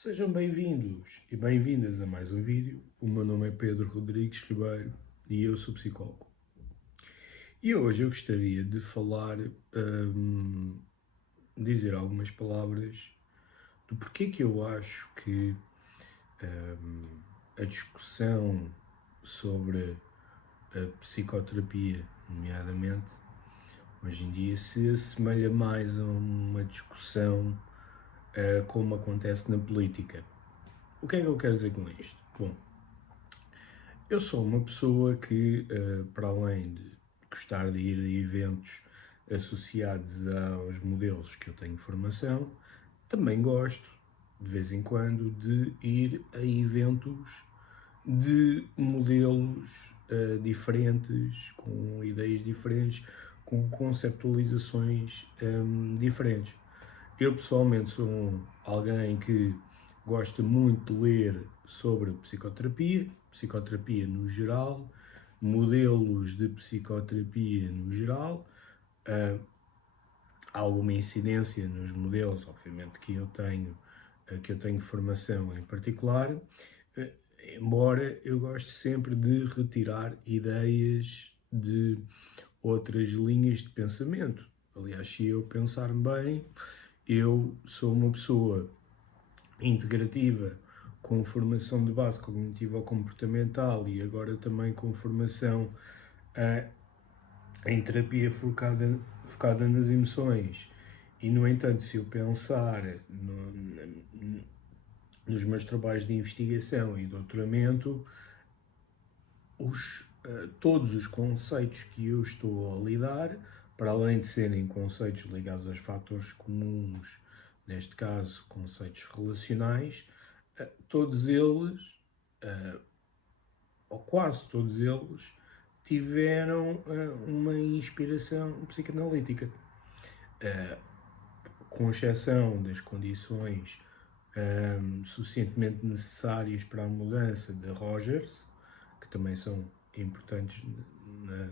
Sejam bem-vindos e bem-vindas a mais um vídeo. O meu nome é Pedro Rodrigues Ribeiro e eu sou psicólogo. E hoje eu gostaria de falar, dizer algumas palavras do porquê que eu acho que a discussão sobre a psicoterapia, nomeadamente, hoje em dia se assemelha mais a uma discussão como acontece na política. O que é que eu quero dizer com isto? Bom, eu sou uma pessoa que, para além de gostar de ir a eventos associados aos modelos que eu tenho formação, também gosto, de vez em quando, de ir a eventos de modelos diferentes, com ideias diferentes, com conceptualizações diferentes. Eu pessoalmente sou alguém que gosta muito de ler sobre psicoterapia no geral, modelos de psicoterapia no geral, uh, alguma incidência nos modelos, obviamente, que eu tenho formação em particular, embora eu goste sempre de retirar ideias de outras linhas de pensamento. Aliás, se eu pensar bem, eu sou uma pessoa integrativa com formação de base cognitiva comportamental e agora também com formação em terapia focada nas emoções. E, no entanto, se eu pensar nos meus trabalhos de investigação e doutoramento, todos os conceitos que eu estou a lidar, para além de serem conceitos ligados aos fatores comuns, neste caso conceitos relacionais, todos eles, ou quase todos eles, tiveram uma inspiração psicanalítica, com exceção das condições suficientemente necessárias para a mudança de Rogers, que também são importantes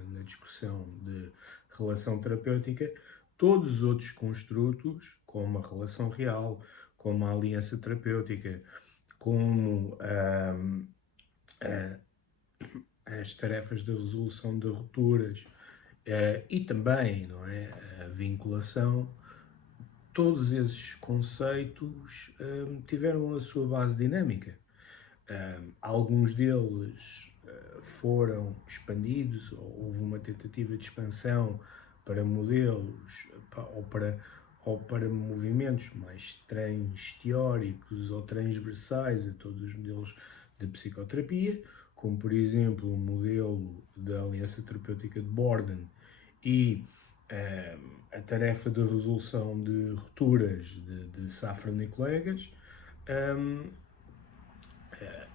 na discussão de relação terapêutica. Todos os outros construtos, como a relação real, como a aliança terapêutica, como as tarefas de resolução de rupturas e também, não é, a vinculação, todos esses conceitos tiveram a sua base dinâmica. Alguns deles foram expandidos, ou houve uma tentativa de expansão para modelos ou para movimentos mais transteóricos ou transversais a todos os modelos de psicoterapia, como por exemplo o modelo da Aliança Terapêutica de Borden e a tarefa de resolução de rupturas de Safran e colegas.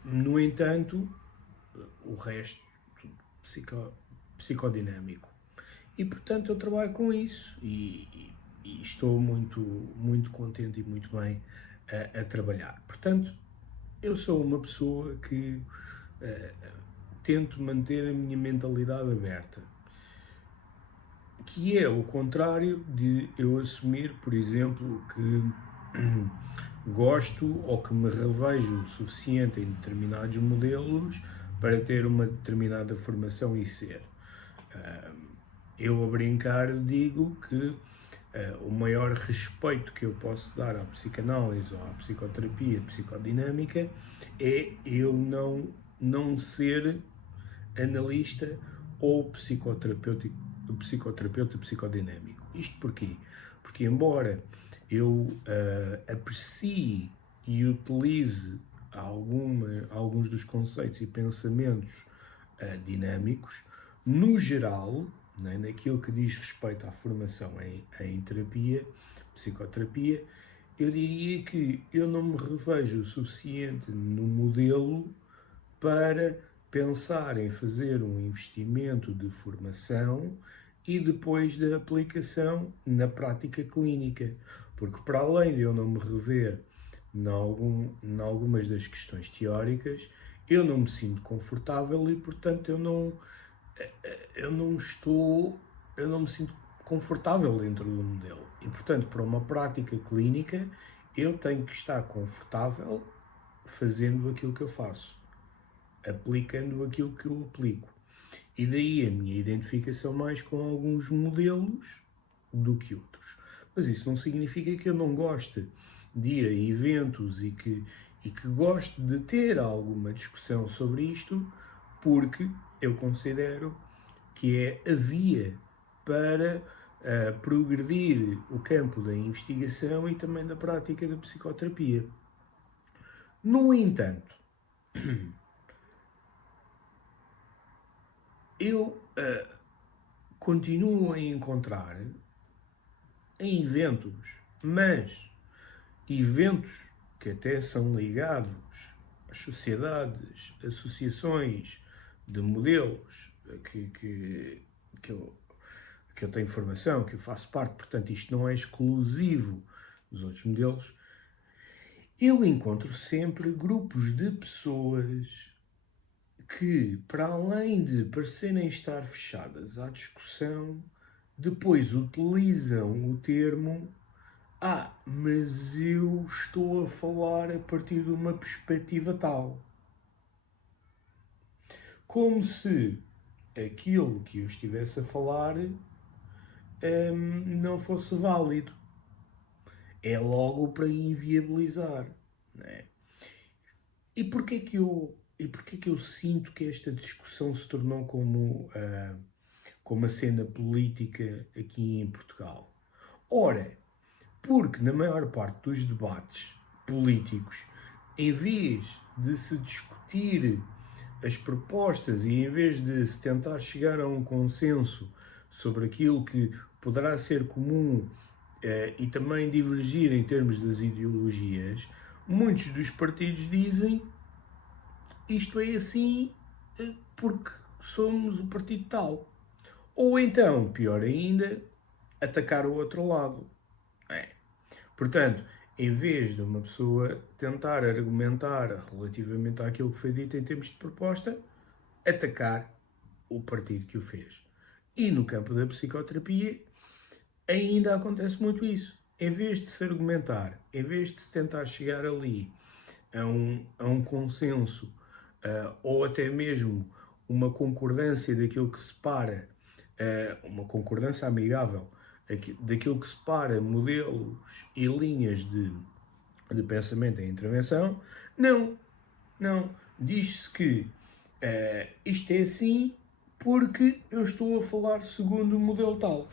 No entanto, o resto psicodinâmico. E portanto eu trabalho com isso e estou muito contente e muito bem a trabalhar. Portanto, eu sou uma pessoa que tento manter a minha mentalidade aberta, que é o contrário de eu assumir, por exemplo, que gosto ou que me revejo o suficiente em determinados modelos para ter uma determinada formação e ser. Eu, a brincar, digo que o maior respeito que eu posso dar à psicanálise ou à psicoterapia psicodinâmica é eu não ser analista ou psicoterapeuta psicodinâmico. Isto porquê? Porque embora eu aprecie e utilize alguns dos conceitos e pensamentos dinâmicos, no geral, né, naquilo que diz respeito à formação em terapia, psicoterapia, eu diria que eu não me revejo o suficiente no modelo para pensar em fazer um investimento de formação e depois da aplicação na prática clínica. Porque para além de eu não me rever em algumas das questões teóricas, eu não me sinto confortável e, portanto, eu não me sinto confortável dentro do modelo. E, portanto, para uma prática clínica, eu tenho que estar confortável fazendo aquilo que eu faço, aplicando aquilo que eu aplico. E daí a minha identificação mais com alguns modelos do que outros. Mas isso não significa que eu não goste de ir a eventos e que goste de ter alguma discussão sobre isto, porque eu considero que é a via para progredir o campo da investigação e também da prática da psicoterapia. No entanto, eu continuo a encontrar em eventos, mas eventos que até são ligados às sociedades, associações de modelos que eu tenho formação, que eu faço parte, portanto isto não é exclusivo dos outros modelos, eu encontro sempre grupos de pessoas que, para além de parecerem estar fechadas à discussão, depois utilizam o termo mas eu estou a falar a partir de uma perspectiva tal. Como se aquilo que eu estivesse a falar não fosse válido. É logo para inviabilizar. Não é? E porquê que eu sinto que esta discussão se tornou como uma cena política aqui em Portugal? Ora, porque na maior parte dos debates políticos, em vez de se discutir as propostas e em vez de se tentar chegar a um consenso sobre aquilo que poderá ser comum e também divergir em termos das ideologias, muitos dos partidos dizem isto é assim porque somos o partido tal. Ou então, pior ainda, atacar o outro lado. Portanto, em vez de uma pessoa tentar argumentar relativamente àquilo que foi dito em termos de proposta, atacar o partido que o fez. E no campo da psicoterapia ainda acontece muito isso. Em vez de se argumentar, em vez de se tentar chegar ali a um consenso ou até mesmo uma concordância daquilo que separa, uma concordância amigável, daquilo que separa modelos e linhas de pensamento e intervenção, não. Diz-se que isto é assim porque eu estou a falar segundo o modelo tal.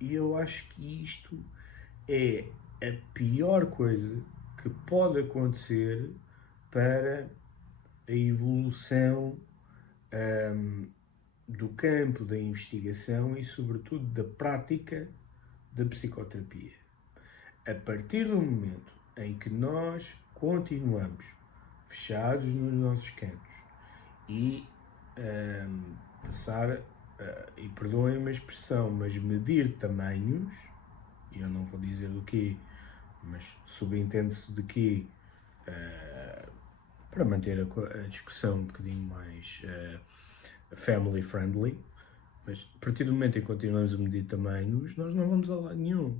E eu acho que isto é a pior coisa que pode acontecer para a evolução do campo da investigação e, sobretudo, da prática da psicoterapia. A partir do momento em que nós continuamos fechados nos nossos cantos e passar, e perdoem-me a expressão, mas medir tamanhos, e eu não vou dizer do quê, mas subentende-se de quê, para manter a discussão um bocadinho mais family friendly, mas a partir do momento em que continuamos a medir tamanhos, nós não vamos a lado nenhum.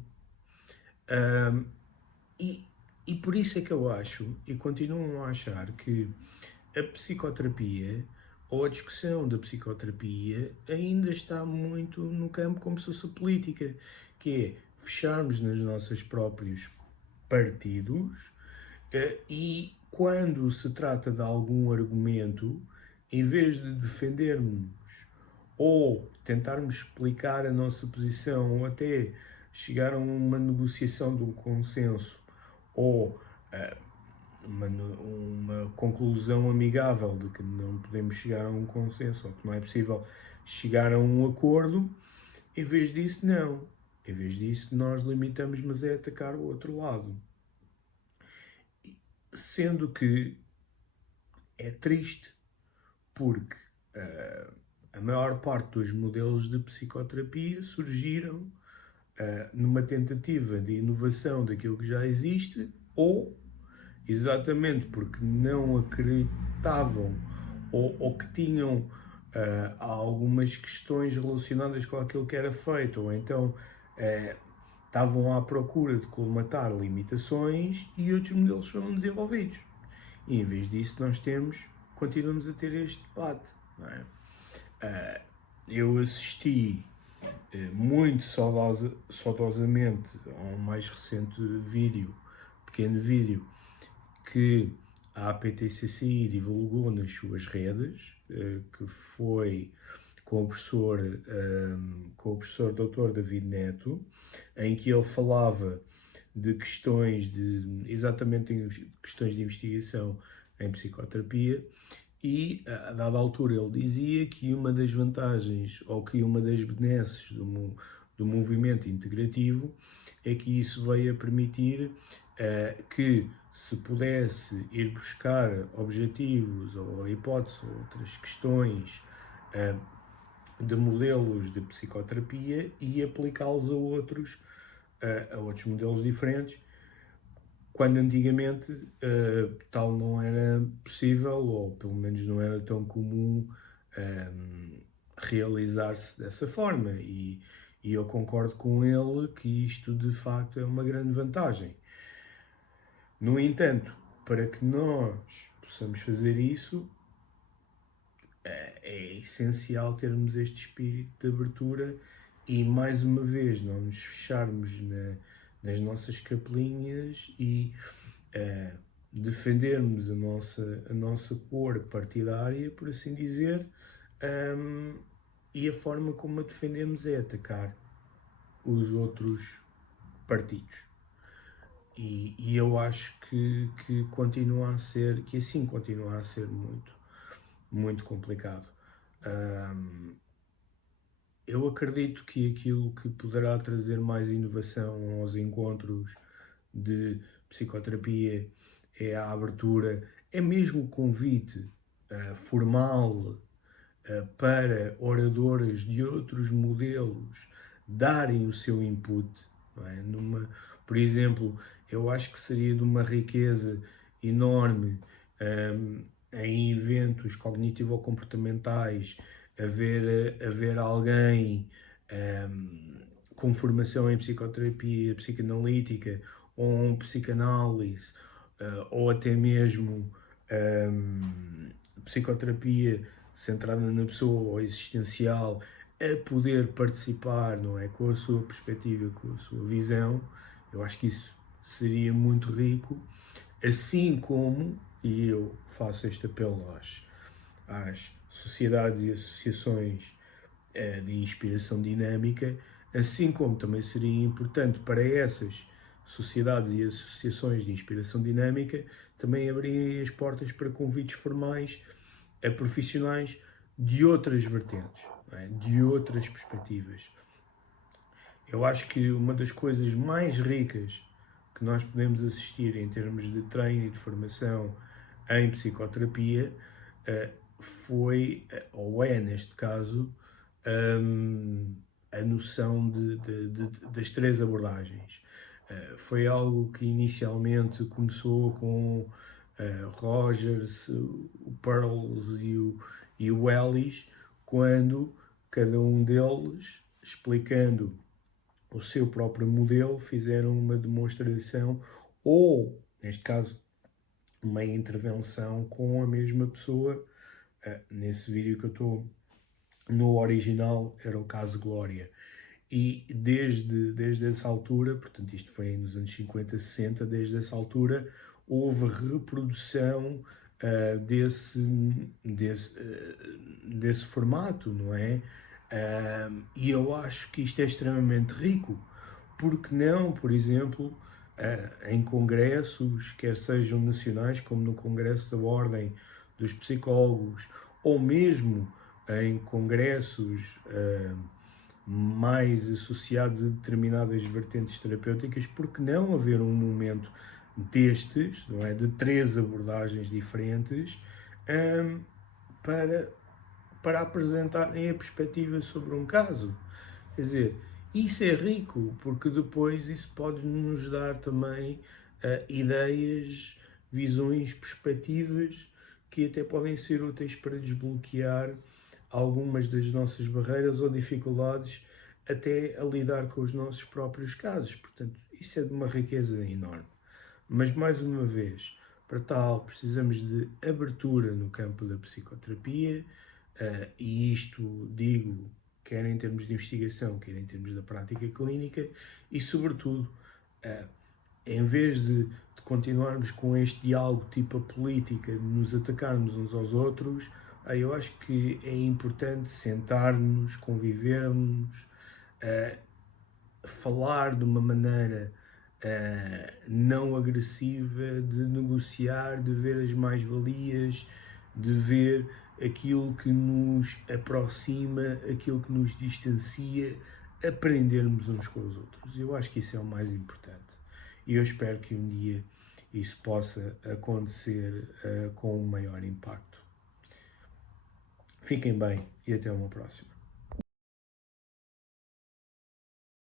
E por isso é que eu acho, e continuo a achar, que a psicoterapia, ou a discussão da psicoterapia, ainda está muito no campo como se fosse política, que é fecharmos nos nossos próprios partidos e quando se trata de algum argumento, em vez de defendermos ou tentarmos explicar a nossa posição ou até chegar a uma negociação de um consenso ou uma conclusão amigável de que não podemos chegar a um consenso ou que não é possível chegar a um acordo, em vez disso, não. Em vez disso, nós limitamos, mas é atacar o outro lado. Sendo que é triste, porque a maior parte dos modelos de psicoterapia surgiram numa tentativa de inovação daquilo que já existe ou exatamente porque não acreditavam ou que tinham algumas questões relacionadas com aquilo que era feito, ou então estavam à procura de colmatar limitações e outros modelos foram desenvolvidos. E em vez disso continuamos a ter este debate. Não é? Eu assisti muito saudosamente a um mais recente pequeno vídeo, que a APTCCI divulgou nas suas redes, que foi com o professor Dr. David Neto, em que ele falava de exatamente questões de investigação em psicoterapia, e a dada altura ele dizia que uma das vantagens ou que uma das benesses do movimento integrativo é que isso veio a permitir que se pudesse ir buscar objetivos ou hipóteses ou outras questões de modelos de psicoterapia e aplicá-los a outros modelos diferentes, quando antigamente tal não era possível, ou pelo menos não era tão comum realizar-se dessa forma. E eu concordo com ele que isto de facto é uma grande vantagem. No entanto, para que nós possamos fazer isso, é essencial termos este espírito de abertura e, mais uma vez, não nos fecharmos nas nossas capelinhas e defendermos a nossa cor partidária, por assim dizer, e a forma como a defendemos é atacar os outros partidos. E eu acho que assim continua a ser muito, muito complicado. Eu acredito que aquilo que poderá trazer mais inovação aos encontros de psicoterapia é a abertura, é mesmo o convite formal para oradores de outros modelos darem o seu input. Não é? Por exemplo, eu acho que seria de uma riqueza enorme em eventos cognitivo-comportamentais haver alguém com formação em psicoterapia psicanalítica ou em psicanálise ou até mesmo psicoterapia centrada na pessoa ou existencial, a poder participar, não é, com a sua perspectiva, com a sua visão. Eu acho que isso seria muito rico, assim como, e eu faço este apelo às sociedades e associações de inspiração dinâmica, assim como também seria importante para essas sociedades e associações de inspiração dinâmica também abrirem as portas para convites formais a profissionais de outras vertentes, é? De outras perspectivas. Eu acho que uma das coisas mais ricas que nós podemos assistir em termos de treino e de formação em psicoterapia foi, ou é neste caso, a noção das três abordagens. Foi algo que inicialmente começou com Rogers, o Pearls e o Ellis, quando cada um deles, explicando o seu próprio modelo, fizeram uma demonstração ou, neste caso, uma intervenção com a mesma pessoa. Nesse vídeo que eu estou no original era o caso Glória. E desde essa altura, portanto isto foi nos anos 50, 60, desde essa altura houve reprodução desse formato, não é? E eu acho que isto é extremamente rico, porque não, por exemplo, em congressos, quer sejam nacionais, como no Congresso da Ordem dos Psicólogos, ou mesmo em congressos mais associados a determinadas vertentes terapêuticas, porque não haver um momento destes, não é, de três abordagens diferentes, para apresentarem a perspectiva sobre um caso. Quer dizer, isso é rico, porque depois isso pode nos dar também ideias, visões, perspectivas que até podem ser úteis para desbloquear algumas das nossas barreiras ou dificuldades até a lidar com os nossos próprios casos. Portanto, isso é de uma riqueza enorme. Mas, mais uma vez, para tal, precisamos de abertura no campo da psicoterapia, e isto digo quer em termos de investigação, quer em termos da prática clínica, e, sobretudo, em vez de continuarmos com este diálogo tipo a política, de nos atacarmos uns aos outros, eu acho que é importante sentarmos, convivermos, falar de uma maneira não agressiva, de negociar, de ver as mais-valias, de ver aquilo que nos aproxima, aquilo que nos distancia, aprendermos uns com os outros. Eu acho que isso é o mais importante. E eu espero que um dia isso possa acontecer com um maior impacto. Fiquem bem e até uma próxima.